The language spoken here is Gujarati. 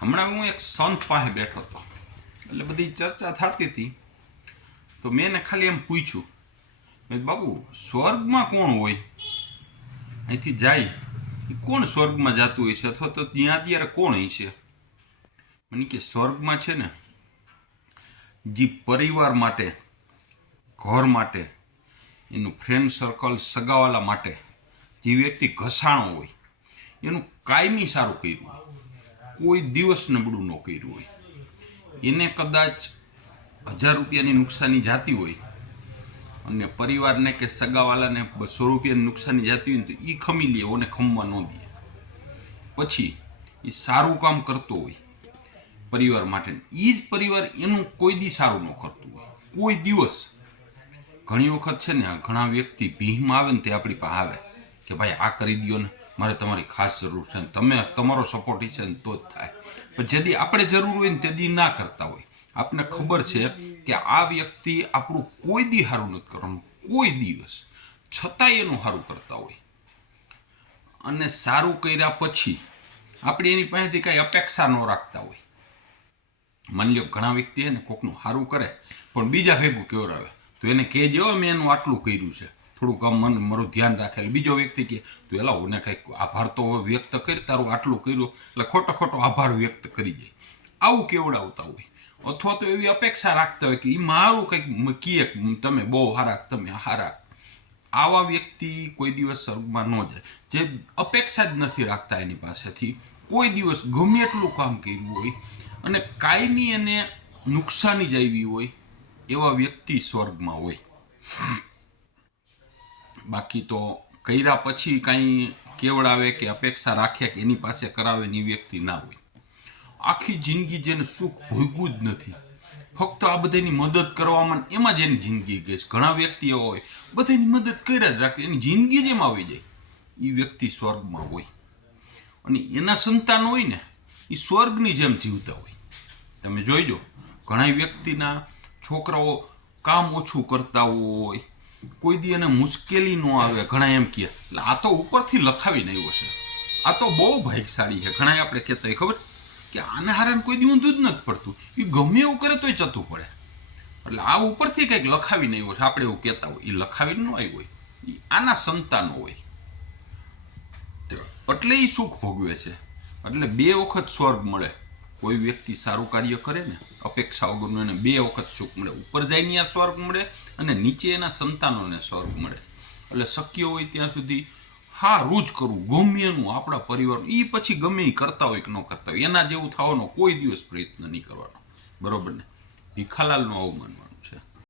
હમણાં હું એક સંત પાસે બેઠો હતો, એટલે બધી ચર્ચા થતી હતી. તો મેં એને ખાલી એમ પૂછ્યું, મેં બાબુ સ્વર્ગમાં કોણ હોય? અહીંથી જાય એ કોણ સ્વર્ગમાં જતું હોય છે, અથવા તો ત્યાં અત્યારે કોણ હશે? મને કે સ્વર્ગમાં છે ને, જે પરિવાર માટે, ઘર માટે, એનું ફ્રેન્ડ સર્કલ, સગાવાલા માટે જે વ્યક્તિ ઘસાણો હોય એનું કાયમી સારું કર્યું હોય, કોઈ દિવસ નબળું ન કર્યું હોય, એને કદાચ 1000 રૂપિયાની નુકસાની જાતી હોય અને પરિવારને કે સગાવાલાને 200 રૂપિયાની નુકસાની જાતી હોય ને, તો એ ખમી લે, ઓને ખમવા ન દે. પછી એ સારું કામ કરતો હોય પરિવાર માટે, એ જ પરિવાર એનું કોઈ દી સારું ન કરતું હોય, કોઈ દિવસ. ઘણી વખત છે ને, ઘણા વ્યક્તિ ભીહમાં આવે ને તે આપણી પાસે આવે કે ભાઈ આ કરી દો ને, મારે તમારી ખાસ જરૂર છે, તમે તમારો સપોર્ટ છે ને તો જ થાય. પણ જેથી આપણે જરૂર હોય ને તેથી ના કરતા હોય. આપને ખબર છે કે આ વ્યક્તિ આપણું કોઈ દી સારું નથી કરવાનું, કોઈ દિવસ, છતાંય એનું સારું કરતા હોય. અને સારું કર્યા પછી આપણે એની પાસેથી કાંઈ અપેક્ષા ન રાખતા હોય. માની લો ઘણા વ્યક્તિ છે ને કોકનું સારું કરે પણ બીજા ભેગું કેવડાવે, તો એને કહેજે હો મેં એનું આટલું કર્યું છે, થોડુંક આમ મને મારું ધ્યાન રાખે. બીજો વ્યક્તિ કહે તો એલા ઓને કંઈક આભાર તો વ્યક્ત કરી, તારું આટલું કર્યું, એટલે ખોટો ખોટો આભાર વ્યક્ત કરી જાય. આવું કેવડાવતા હોય, અથવા તો એવી અપેક્ષા રાખતા હોય કે એ મારું કંઈક કહે, તમે બહુ સારા, તમે સારા. આવા વ્યક્તિ કોઈ દિવસ સ્વર્ગમાં ન જાય. જે અપેક્ષા જ નથી રાખતા એની પાસેથી, કોઈ દિવસ ગમે એટલું કામ કર્યું હોય અને કાયમી એને નુકસાની જ આવી હોય, એવા વ્યક્તિ સ્વર્ગમાં હોય. બાકી તો કર્યા પછી કાંઈ કેવડાવે કે અપેક્ષા રાખે કે એની પાસે કરાવે ને એ વ્યક્તિ ના હોય. આખી જિંદગી જેને સુખ ભોગવું જ નથી, ફક્ત આ બધાની મદદ કરવામાં એમાં જ એની જિંદગી ગઈ છે. ઘણા વ્યક્તિ એવા હોય બધાની મદદ કર્યા જ રાખે, એની જિંદગી જ એમાં આવી જાય, એ વ્યક્તિ સ્વર્ગમાં હોય. અને એના સંતાન હોય ને, એ સ્વર્ગની જેમ જીવતા હોય. તમે જોઈજો, ઘણા વ્યક્તિના છોકરાઓ કામ ઓછું કરતા હોય, કોઈ દી એને મુશ્કેલી ન આવે. ઘણા એમ કહે એટલે આ તો ઉપરથી લખાવીને આવ્યો છે, આ તો બહુ ભાગ્યશાળી છે. ઘણા આપણે કહેતા હોય ખબર કે આને હારાને કોઈ દી ઊંધું જ નથી પડતું, એ ગમે એવું કરે તોય ચતું પડે, એટલે આ ઉપરથી કંઈક લખાવીને આવ્યો છે. આપણે એવું કહેતા હોય, એ લખાવીને ન આવ્યો હોય, એ આના સંતાનો હોય, એટલે એ સુખ ભોગવે છે. એટલે 2 વખત સ્વર્ગ મળે. કોઈ વ્યક્તિ સારું કાર્ય કરે ને, અપેક્ષા વગરનું, એને 2 વખત સુખ મળે. ઉપર જઈને ત્યાં સ્વર્ગ મળે અને નીચે એના સંતાનોને સ્વર્ગ મળે. એટલે શક્ય હોય ત્યાં સુધી સારું જ કરવું, ગમે એનું, આપણા પરિવારનું. એ પછી ગમે એ કરતા હોય કે ન કરતા હોય, એના જેવું થવાનો કોઈ દિવસ પ્રયત્ન નહીં કરવાનો. બરોબર ને? ભીખાલાલનું આવું માનવાનું.